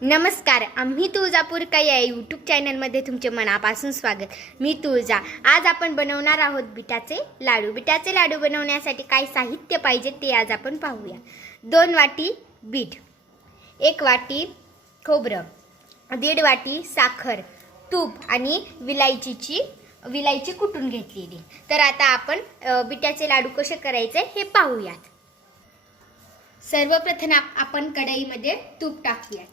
नमस्कार. आम्ही तुळजापूरकर या यूट्यूब चॅनलमध्ये तुमचे मनापासून स्वागत. मी तुळजा. आज आपण बनवणार आहोत बिटाचे लाडू. बिटाचे लाडू बनवण्यासाठी काय साहित्य पाहिजे ते आज आपण पाहूया. 2 वाटी बीट, 1 वाटी खोबरं, 1.5 वाटी साखर, तूप आणि विलायची कुटून घेतलेली. तर आता आपण बिटाचे लाडू कसे करायचे हे पाहूयात. सर्वप्रथम आपण कढईमध्ये तूप टाकूयात.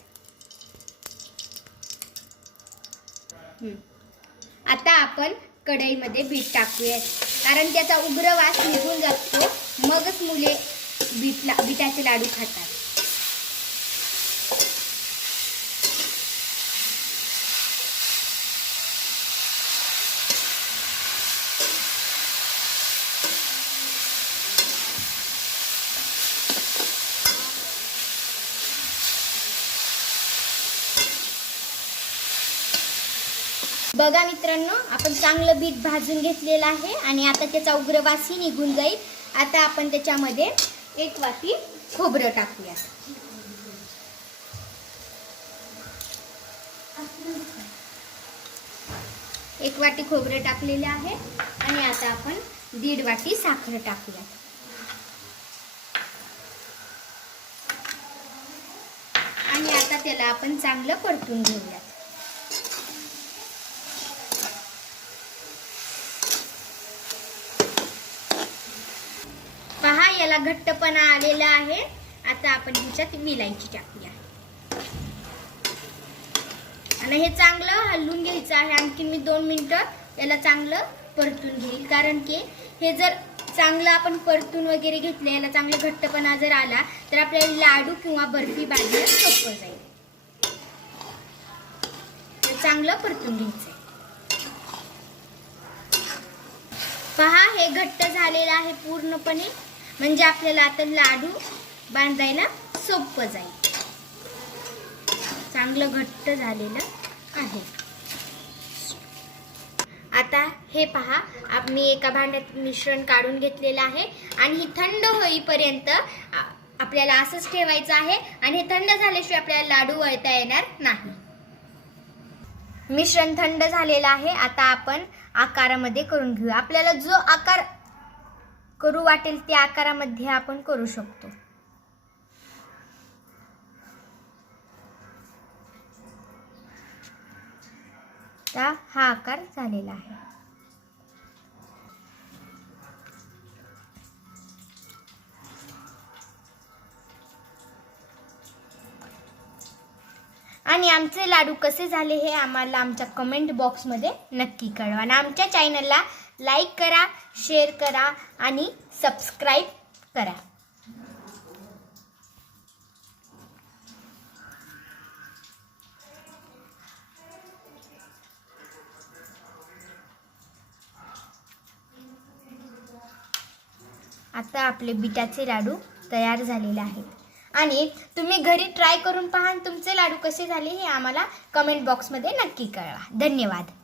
आता आपण कढईमध्ये बीट टाकूयात, कारण त्याचा उग्र वास निघून जातो, मगच मुले बिटाचे लाडू खातात. बघा मित्रांनो, आपण चांगलं बीट भाजून घेतलेलं आहे आणि आता त्याचा उग्र वासही निघून जाईल. आता आपण त्याच्यामध्ये 1 वाटी खोबरं टाकूया. एक वाटी खोबरं टाकलेले आहे आणि आता आपण 1.5 वाटी साखर टाकूया. आणि आता त्याला आपण चांगलं परतून घेऊया. पहा, याला घट्टपणा आलेला आहे. आता आपण ह्याच्यात विलायची टाकूया आणि हे चांगलं हलवून घ्यायचं आहे. आणखी मी 2 मिनिटं याला चांगलं परतून घेईल, कारण की हे जर चांगलं आपण परतून वगैरे घेतलं, याला चांगलं घट्टपणा जर आला तर आपल्याला लाडू किंवा बर्फी बांधायला सोपं जाईल. हे चांगलं परतून घ्यायचं. पहा, हे घट्ट झालेलं आहे पूर्णपणे, म्हणजे आपल्याला आता लाडू बांधायला सोपं जाईल. चांगलं घट्ट झालेलं आहे. आता हे पहा, मी एका भांड्यात मिश्रण काढून घेतलेलं आहे आणि हे थंड होईपर्यंत आपल्याला असंच ठेवायचं आहे. आणि हे थंड झाल्याशिवाय आपल्याला लाडू वळता येणार नाही. मिश्रण थंड झालेलं आहे. आता आपण आकारामध्ये करून घेऊया. आपल्याला जो आकार करू वाटेल त्या आकारामध्ये आपण करू शकतो. हा आकार झालेला आहे. आणि आमचे लाडू कसे झाले हे आम्हाला आमच्या कमेंट बॉक्समध्ये नक्की कळवा. आणि आमच्या चॅनलला लाईक करा, शेअर करा आणि सबस्क्राईब करा. आता आपले बिटाचे लाडू तयार झालेले आहेत. आणि तुम्ही घरी ट्राय करून पहा. तुमचे लाडू कसे झाले हे आम्हाला कमेंट बॉक्समध्ये नक्की कळवा. धन्यवाद.